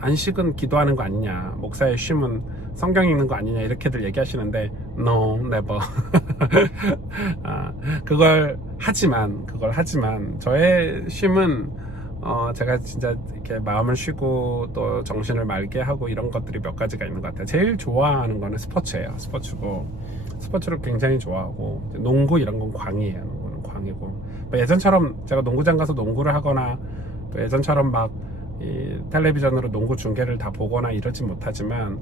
안식은 기도하는 거 아니냐, 목사의 쉼은 성경 읽는 거 아니냐, 이렇게들 얘기하시는데 no, never. 그걸 하지만 저의 쉼은 제가 진짜 이렇게 마음을 쉬고 또 정신을 맑게 하고 이런 것들이 몇 가지가 있는 것 같아요. 제일 좋아하는 거는 스포츠예요. 스포츠를 굉장히 좋아하고, 농구 이런 건 광이에요. 농구는 광이고, 뭐 예전처럼 제가 농구장 가서 농구를 하거나 또 예전처럼 막 이 텔레비전으로 농구 중계를 다 보거나 이러지 못하지만,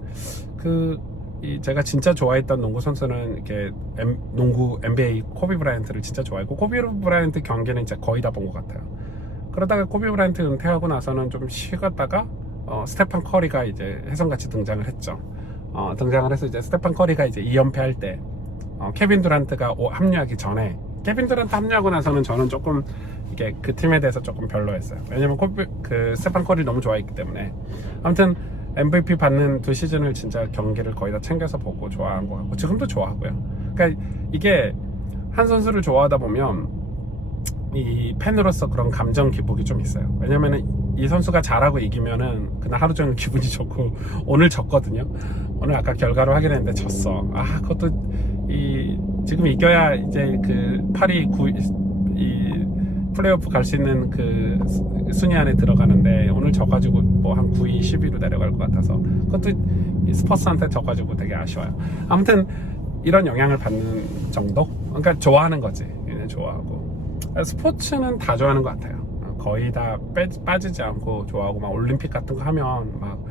제가 진짜 좋아했던 농구 선수는 이렇게 농구 NBA 코비 브라이언트를 진짜 좋아했고, 코비 브라이언트 경기는 이제 거의 다 본 것 같아요. 그러다가 코비 브라이언트 은퇴하고 나서는 좀 쉬었다가 스테판 커리가 이제 혜성같이 등장을 했죠. 등장을 해서 이제 스테판 커리가 이제 2연패할 때 케빈 두란트가 합류하기 전에, 케빈 두란트 합류하고 나서는 저는 조금 이게 그 팀에 대해서 조금 별로였어요. 왜냐면 스테판 커리 너무 좋아했기 때문에. 아무튼 MVP 받는 두 시즌을 진짜 경기를 거의 다 챙겨서 보고 좋아한 것 같고, 지금도 좋아하고요. 그러니까 이게 한 선수를 좋아하다 보면 이 팬으로서 그런 감정 기복이 좀 있어요. 왜냐면은 이 선수가 잘하고 이기면은 그날 하루 종일 기분이 좋고, 오늘 졌거든요. 오늘 아까 결과로 확인했는데 졌어. 그것도 지금 이겨야 이제 파리 플레이오프 갈 수 있는 그 순위 안에 들어가는데, 오늘 져가지고 뭐 한 9위, 10위로 내려갈 것 같아서 그것도 스퍼스한테 져가지고 되게 아쉬워요. 아무튼 이런 영향을 받는 정도? 그러니까 좋아하는 거지. 얘는 좋아하고. 스포츠는 다 좋아하는 것 같아요. 거의 다 빠지지 않고 좋아하고, 막 올림픽 같은 거 하면 막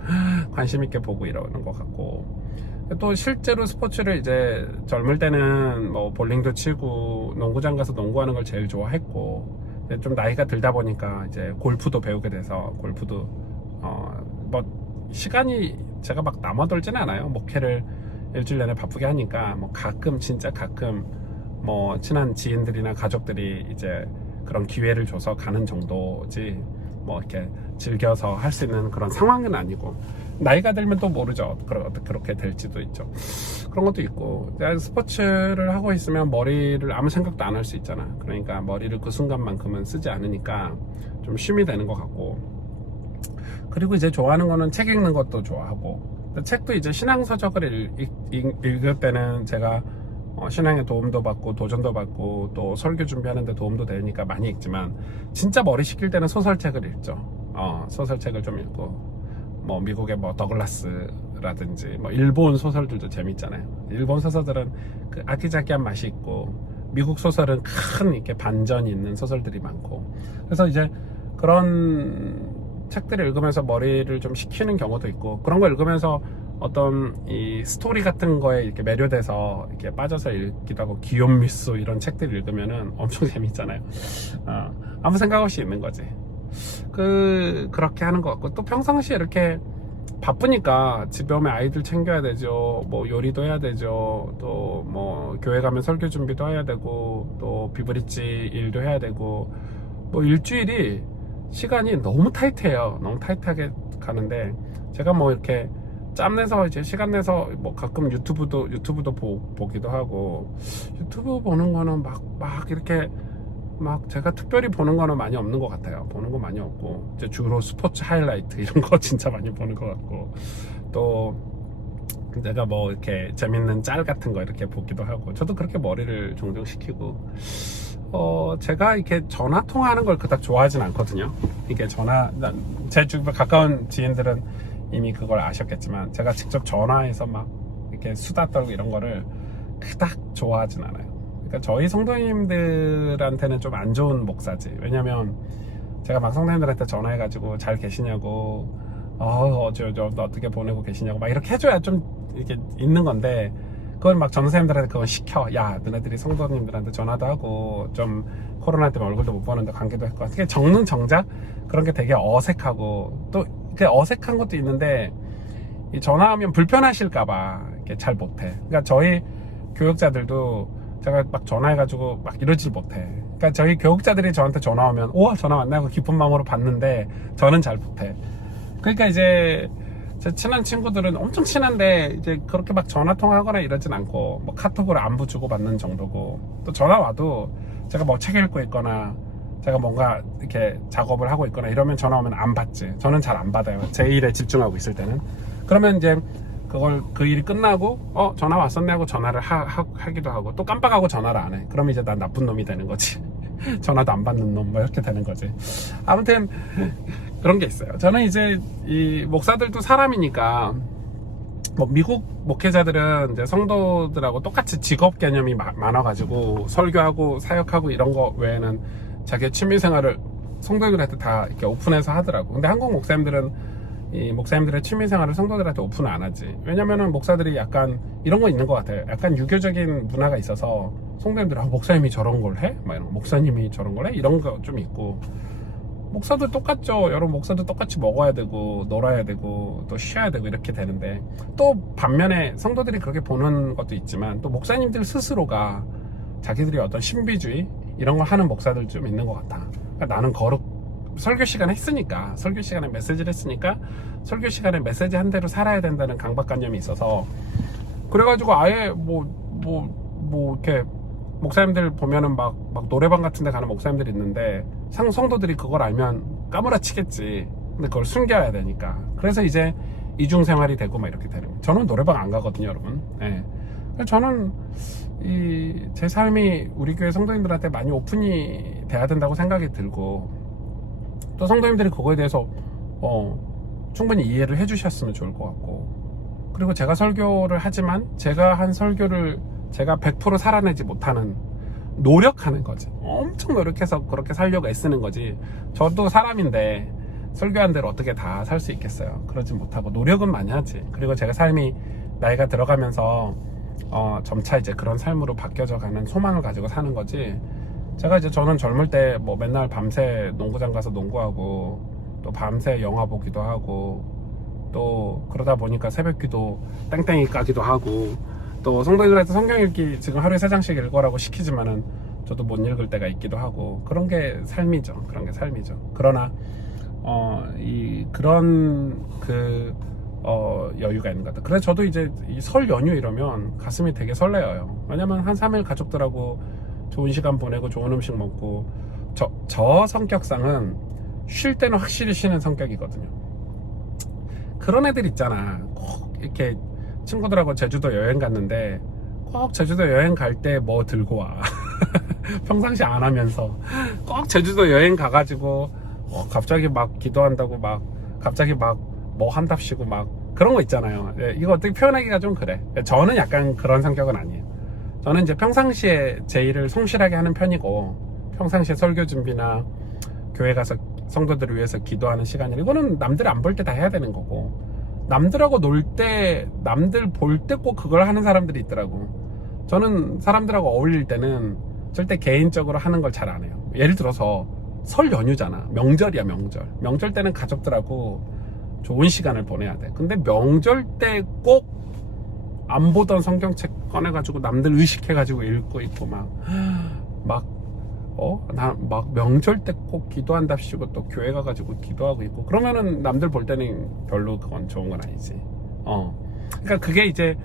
관심 있게 보고 이러는 것 같고, 또 실제로 스포츠를 이제 젊을 때는 뭐 볼링도 치고 농구장 가서 농구하는 걸 제일 좋아했고, 좀 나이가 들다 보니까 이제 골프도 배우게 돼서, 골프도 뭐 시간이 제가 막 남아돌지는 않아요. 목회를 일주일 내내 바쁘게 하니까 뭐 진짜 가끔 뭐 친한 지인들이나 가족들이 이제 그런 기회를 줘서 가는 정도지, 뭐 이렇게 즐겨서 할 수 있는 그런 상황은 아니고, 나이가 들면 또 모르죠. 그렇게 될지도 있죠. 그런 것도 있고, 스포츠를 하고 있으면 머리를 아무 생각도 안 할 수 있잖아. 그러니까 머리를 그 순간만큼은 쓰지 않으니까 좀 쉼이 되는 것 같고, 그리고 이제 좋아하는 거는 책 읽는 것도 좋아하고, 책도 이제 신앙서적을 읽을 때는 제가 신앙에 도움도 받고 도전도 받고 또 설교 준비하는데 도움도 되니까 많이 읽지만, 진짜 머리 식힐 때는 소설책을 읽죠. 소설책을 좀 읽고, 뭐 미국의 뭐 더글라스라든지 뭐 일본 소설들도 재밌잖아요. 일본 소설들은 그 아기자기한 맛이 있고, 미국 소설은 큰 이렇게 반전이 있는 소설들이 많고, 그래서 이제 그런 책들을 읽으면서 머리를 좀 식히는 경우도 있고, 그런 거 읽으면서 어떤 이 스토리 같은 거에 이렇게 매료돼서 이렇게 빠져서 읽기도 하고, 기욤 미소 이런 책들을 읽으면은 엄청 재밌잖아요. 아무 생각 없이 읽는 거지. 그렇게 하는 것 같고, 또 평상시에 이렇게 바쁘니까 집에 오면 아이들 챙겨야 되죠. 뭐 요리도 해야 되죠. 또 뭐 교회 가면 설교 준비도 해야 되고, 또 비브리지 일도 해야 되고, 뭐 일주일이 시간이 너무 타이트해요. 너무 타이트하게 가는데, 제가 뭐 이렇게 짬내서 이제 시간 내서 뭐 가끔 유튜브도 보기도 하고, 유튜브 보는 거는 막 이렇게 막 제가 특별히 보는 거는 많이 없는 것 같아요. 보는 거 많이 없고, 이제 주로 스포츠 하이라이트 이런 거 진짜 많이 보는 것 같고, 또 내가 뭐 이렇게 재밌는 짤 같은 거 이렇게 보기도 하고, 저도 그렇게 머리를 종종 식히고, 제가 이렇게 전화 통화하는 걸 그닥 좋아하진 않거든요. 이게 제 주변 가까운 지인들은 이미 그걸 아셨겠지만, 제가 직접 전화해서 막 이렇게 수다 떨고 이런 거를 그닥 좋아하진 않아요. 그러니까 저희 성도님들한테는 좀 안 좋은 목사지. 왜냐면 제가 막 성도님들한테 전화해가지고 잘 계시냐고, 어떻게 보내고 계시냐고 막 이렇게 해줘야 좀 이렇게 있는 건데, 그걸 막 전도사님들한테 그건 시켜. 야, 너네들이 성도님들한테 전화도 하고 좀 코로나 때문에 얼굴도 못 보는데 관계도 했고, 되게 정릉 정작 그런 게 되게 어색하고, 또 그 어색한 것도 있는데, 이 전화하면 불편하실까봐 이렇게 잘 못해. 그러니까 저희 교육자들도 제가 막 전화해가지고 막 이러질 못해. 그러니까 저희 교육자들이 저한테 전화 오면, 우와, 전화 왔네 하고 기쁜 마음으로 받는데, 저는 잘 못해. 그러니까 이제 제 친한 친구들은 엄청 친한데 이제 그렇게 막 전화 통화하거나 이러진 않고, 뭐 카톡으로 안부 주고 받는 정도고, 또 전화 와도 제가 뭐 책 읽고 있거나 제가 뭔가 이렇게 작업을 하고 있거나 이러면 전화 오면 안 받지. 저는 잘 안 받아요. 제 일에 집중하고 있을 때는. 그러면 이제 그 일이 끝나고 전화 왔었네 하고 전화를 하기도 하고, 또 깜빡하고 전화를 안 해. 그러면 이제 난 나쁜 놈이 되는 거지. 전화도 안 받는 놈, 뭐 이렇게 되는 거지. 아무튼 그런 게 있어요. 저는 이제 이 목사들도 사람이니까, 뭐 미국 목회자들은 이제 성도들하고 똑같이 직업 개념이 많아가지고 설교하고 사역하고 이런 거 외에는 자기 취미 생활을 성도들한테 다 이렇게 오픈해서 하더라고. 근데 한국 목사님들은 이 목사님들의 취미 생활을 성도들한테 오픈을 안 하지. 왜냐면은 목사들이 약간 이런 거 있는 것 같아요. 약간 유교적인 문화가 있어서 성도님들이 목사님이 저런 걸 해? 막 이런, 목사님이 저런 걸 해? 이런 거 좀 있고. 목사도 똑같죠. 여러분, 목사도 똑같이 먹어야 되고 놀아야 되고 또 쉬어야 되고 이렇게 되는데, 또 반면에 성도들이 그렇게 보는 것도 있지만 또 목사님들 스스로가 자기들이 어떤 신비주의 이런 걸 하는 목사들 좀 있는 것 같아. 그러니까 나는 설교 시간에 했으니까, 설교 시간에 메시지를 했으니까 설교 시간에 메시지 한 대로 살아야 된다는 강박관념이 있어서, 그래가지고 아예 이렇게 목사님들 보면은 막 노래방 같은 데 가는 목사님들이 있는데 성도들이 그걸 알면 까무라치겠지. 근데 그걸 숨겨야 되니까. 그래서 이제 이중생활이 되고 막 이렇게 되는 거예요. 저는 노래방 안 가거든요, 여러분. 네. 저는 제 삶이 우리 교회 성도님들한테 많이 오픈이 돼야 된다고 생각이 들고, 또 성도님들이 그거에 대해서 충분히 이해를 해주셨으면 좋을 것 같고, 그리고 제가 설교를 하지만 제가 한 설교를 제가 100% 살아내지 못하는, 노력하는 거지. 엄청 노력해서 그렇게 살려고 애쓰는 거지. 저도 사람인데 설교한 대로 어떻게 다 살 수 있겠어요. 그러지 못하고 노력은 많이 하지. 그리고 제가 삶이 나이가 들어가면서 점차 이제 그런 삶으로 바뀌어져 가는 소망을 가지고 사는 거지. 제가 이제 저는 젊을 때 뭐 맨날 밤새 농구장 가서 농구하고, 또 밤새 영화 보기도 하고, 또 그러다 보니까 새벽 기도 땡땡이 까기도 하고, 또 성도들한테 성경 읽기 지금 하루에 3장씩 읽으라고 시키지만은 저도 못 읽을 때가 있기도 하고, 그런 게 삶이죠. 그런 게 삶이죠. 그러나 그런 여유가 있는 것 같아요. 그래서 저도 이제 이 설 연휴 이러면 가슴이 되게 설레어요. 왜냐면 한 3일 가족들하고 좋은 시간 보내고 좋은 음식 먹고, 저 성격상은 쉴 때는 확실히 쉬는 성격이거든요. 그런 애들 있잖아. 꼭 이렇게 친구들하고 제주도 여행 갔는데 꼭 제주도 여행 갈 때 뭐 들고 와. 평상시 안 하면서 꼭 제주도 여행 가가지고 갑자기 막 기도한다고 막 갑자기 막 뭐 한답시고 막 그런 거 있잖아요. 이거 어떻게 표현하기가 좀 그래. 저는 약간 그런 성격은 아니에요. 저는 이제 평상시에 제 일을 성실하게 하는 편이고, 평상시에 설교 준비나 교회 가서 성도들을 위해서 기도하는 시간이나 이거는 남들 안 볼 때 다 해야 되는 거고, 남들하고 놀 때, 남들 볼 때 꼭 그걸 하는 사람들이 있더라고. 저는 사람들하고 어울릴 때는 절대 개인적으로 하는 걸 잘 안 해요. 예를 들어서 설 연휴잖아. 명절이야, 명절. 명절 때는 가족들하고 좋은 시간을 보내야 돼. 근데 명절 때 꼭 안 보던 성경책 꺼내가지고 남들 의식해가지고 읽고 있고 막 명절 때 꼭 기도한답시고 또 교회 가가지고 기도하고 있고, 그러면은 남들 볼 때는 별로 그건 좋은 건 아니지. 그러니까 그게 이제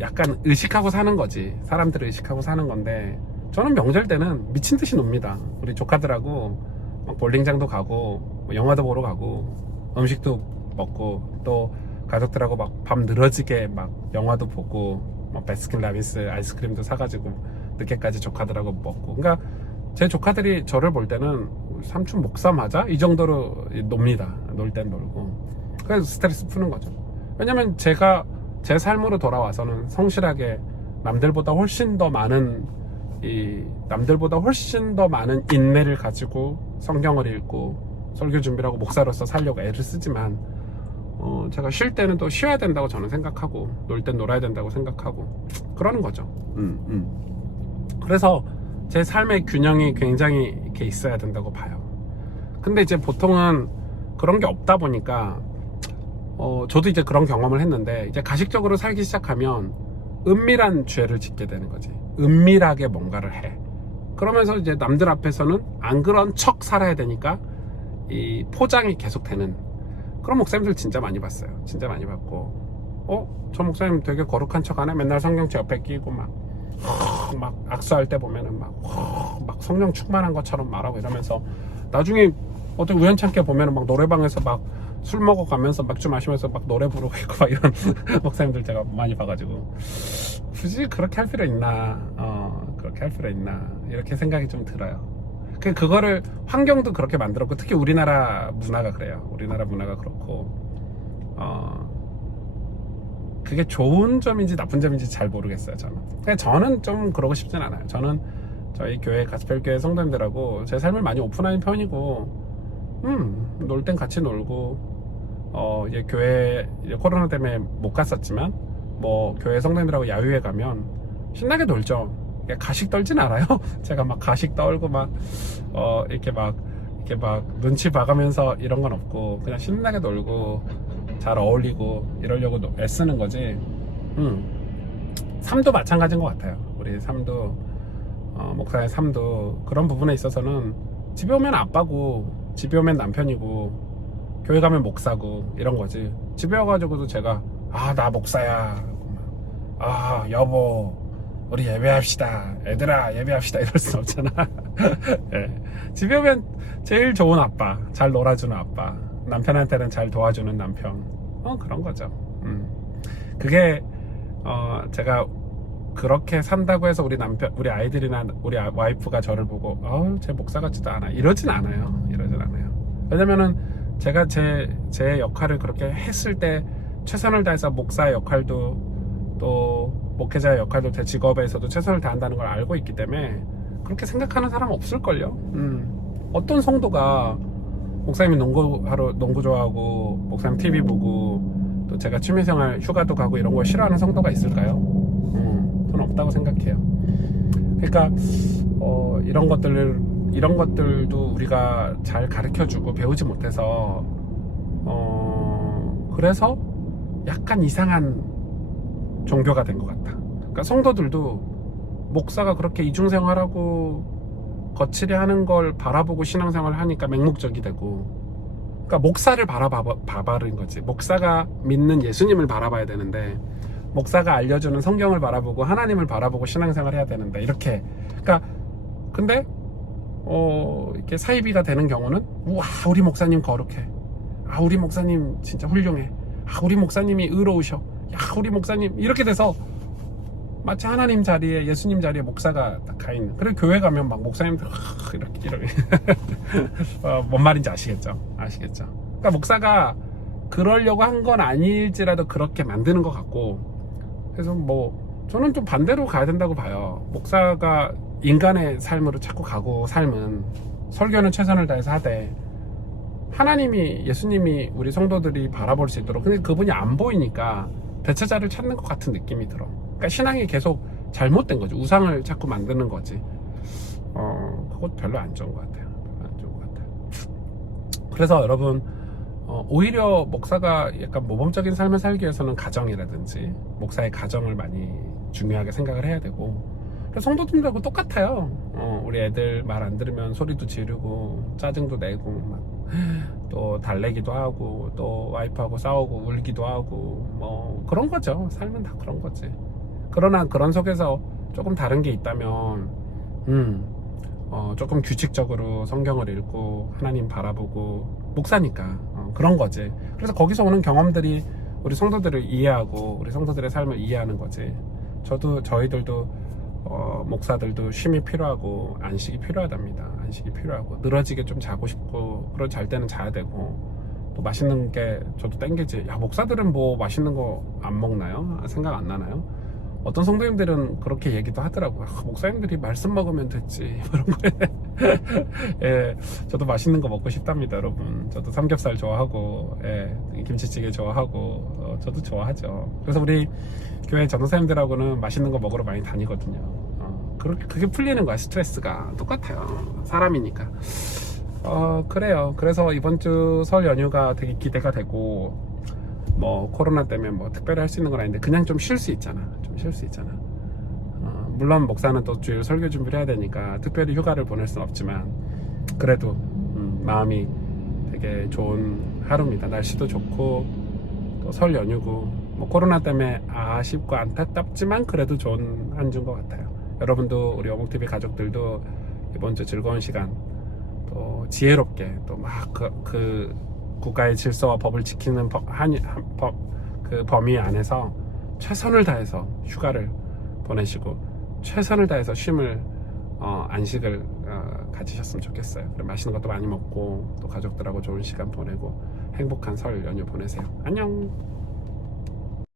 약간 의식하고 사는 거지. 사람들을 의식하고 사는 건데, 저는 명절 때는 미친 듯이 놉니다. 우리 조카들하고 막 볼링장도 가고, 영화도 보러 가고, 음식도 먹고, 또 가족들하고 막 밤 늘어지게 막 영화도 보고, 막 바스킨라빈스 아이스크림도 사가지고 늦게까지 조카들하고 먹고. 그러니까 제 조카들이 저를 볼 때는 삼촌 목사 맞아? 이 정도로 놉니다. 놀 땐 놀고. 그래서 스트레스 푸는 거죠. 왜냐면 제가 제 삶으로 돌아와서는 성실하게 남들보다 훨씬 더 많은 인내를 가지고 성경을 읽고 설교 준비를 하고 목사로서 살려고 애를 쓰지만, 제가 쉴 때는 또 쉬어야 된다고 저는 생각하고, 놀 땐 놀아야 된다고 생각하고, 그러는 거죠. 그래서 제 삶의 균형이 굉장히 이렇게 있어야 된다고 봐요. 근데 이제 보통은 그런 게 없다 보니까, 저도 이제 그런 경험을 했는데, 이제 가식적으로 살기 시작하면 은밀한 죄를 짓게 되는 거지. 은밀하게 뭔가를 해. 그러면서 이제 남들 앞에서는 안 그런 척 살아야 되니까 이 포장이 계속 되는 그런 목사님들 진짜 많이 봤어요. 진짜 많이 봤고, 저 목사님 되게 거룩한 척 하네. 맨날 성경책 옆에 끼고 막 막 악수할 때 보면은 막 성령 충만한 것처럼 말하고 이러면서 나중에 어떻게 우연찮게 보면은 막 노래방에서 막 술 먹어가면서 맥주 마시면서 막 노래 부르고 있고 막 이런 목사님들 제가 많이 봐가지고 굳이 그렇게 할 필요 있나 그렇게 할 필요 있나 이렇게 생각이 좀 들어요. 그거를 환경도 그렇게 만들었고 특히 우리나라 문화가 그래요. 우리나라 문화가 그렇고 그게 좋은 점인지 나쁜 점인지 잘 모르겠어요. 저는 좀 그러고 싶진 않아요. 저는 저희 교회 가스펠교회 성도님들하고 제 삶을 많이 오픈하는 편이고 놀 땐 같이 놀고 이제 교회 이제 코로나 때문에 못 갔었지만 뭐 교회 성도님들하고 야유회 가면 신나게 놀죠. 가식 떨진 않아요. 제가 막 가식 떨고 막 이렇게 막 눈치 봐가면서 이런 건 없고 그냥 신나게 놀고 잘 어울리고 이러려고 애쓰는 거지. 삶도 마찬가지인 것 같아요. 우리 삶도 목사의 삶도 그런 부분에 있어서는 집에 오면 아빠고 집에 오면 남편이고 교회 가면 목사고 이런 거지. 집에 와가지고도 제가 나 목사야, 여보 우리 예배합시다, 애들아 예배합시다 이럴 순 없잖아. 네. 집에 오면 제일 좋은 아빠, 잘 놀아주는 아빠, 남편한테는 잘 도와주는 남편, 그런 거죠. 그게 제가 그렇게 산다고 해서 우리 아이들이나 우리 와이프가 저를 보고 제 목사 같지도 않아 이러진 않아요. 왜냐면은 제가 제 역할을 그렇게 했을 때 최선을 다해서 목사의 역할도 또 목회자의 역할도 제 직업에서도 최선을 다한다는 걸 알고 있기 때문에 그렇게 생각하는 사람은 없을걸요. 어떤 성도가 목사님이 농구 좋아하고 목사님 TV 보고 또 제가 취미생활 휴가도 가고 이런 걸 싫어하는 성도가 있을까요? 저는 없다고 생각해요. 그러니까 이런 것들도 우리가 잘 가르쳐주고 배우지 못해서 그래서 약간 이상한 종교가 된 것 같다. 그러니까 성도들도 목사가 그렇게 이중생활하고 거칠게 하는 걸 바라보고 신앙생활을 하니까 맹목적이 되고, 그러니까 목사를 바라봐는 거지. 목사가 믿는 예수님을 바라봐야 되는데 목사가 알려주는 성경을 바라보고 하나님을 바라보고 신앙생활을 해야 되는데 이렇게. 그러니까 근데 이렇게 사이비가 되는 경우는 우와 우리 목사님 거룩해, 우리 목사님 진짜 훌륭해, 우리 목사님이 의로우셔, 우리 목사님 이렇게 돼서 마치 하나님 자리에 예수님 자리에 목사가 딱 가 있는. 그리고 교회 가면 막 목사님들 이렇게 뭔 말인지 아시겠죠? 그러니까 목사가 그러려고 한 건 아닐지라도 그렇게 만드는 것 같고, 그래서 뭐 저는 좀 반대로 가야 된다고 봐요. 목사가 인간의 삶으로 자꾸 가고 삶은 설교는 최선을 다해서 하되 하나님이 예수님이 우리 성도들이 바라볼 수 있도록, 근데 그분이 안 보이니까 대체자를 찾는 것 같은 느낌이 들어. 그러니까 신앙이 계속 잘못된 거지. 우상을 자꾸 만드는 거지. 그것 별로 안 좋은 것 같아요. 그래서 여러분 오히려 목사가 약간 모범적인 삶을 살기 위해서는 가정이라든지 목사의 가정을 많이 중요하게 생각을 해야 되고, 성도들하고 똑같아요. 우리 애들 말 안 들으면 소리도 지르고 짜증도 내고 또 달래기도 하고 또 와이프하고 싸우고 울기도 하고 뭐 그런 거죠. 삶은 다 그런 거지. 그러나 그런 속에서 조금 다른 게 있다면 조금 규칙적으로 성경을 읽고 하나님 바라보고 목사니까 그런 거지. 그래서 거기서 오는 경험들이 우리 성도들을 이해하고 우리 성도들의 삶을 이해하는 거지. 저희들도 목사들도 쉼이 필요하고 안식이 필요하답니다. 안식이 필요하고 늘어지게 좀 자고 싶고, 그리고 잘 때는 자야 되고, 또 맛있는 게 저도 땡기지. 목사들은 뭐 맛있는 거 안 먹나요? 생각 안 나나요? 어떤 성도님들은 그렇게 얘기도 하더라고요. 목사님들이 말씀 먹으면 됐지 이런 거에. 예, 저도 맛있는 거 먹고 싶답니다, 여러분. 저도 삼겹살 좋아하고, 김치찌개 좋아하고, 저도 좋아하죠. 그래서 우리 교회 전도사님들하고는 맛있는 거 먹으러 많이 다니거든요. 그게 풀리는 거야. 스트레스가 똑같아요. 사람이니까. 그래요. 그래서 이번 주 설 연휴가 되게 기대가 되고, 뭐 코로나 때문에 뭐 특별히 할 수 있는 건 아닌데 그냥 좀 쉴 수 있잖아. 물론 목사는 또 주일 설교 준비를 해야 되니까 특별히 휴가를 보낼 수는 없지만 그래도 마음이 되게 좋은 하루입니다. 날씨도 좋고 또 설 연휴고, 뭐 코로나 때문에 아쉽고 안타깝지만 그래도 좋은 한 주인 것 같아요. 여러분도 우리 어묵TV 가족들도 이번 주 즐거운 시간 또 지혜롭게 또 막 그 국가의 질서와 법을 지키는 그 범위 안에서 최선을 다해서 휴가를 보내시고 최선을 다해서 쉼을 안식을 가지셨으면 좋겠어요. 그럼 맛있는 것도 많이 먹고 또 가족들하고 좋은 시간 보내고 행복한 설 연휴 보내세요. 안녕.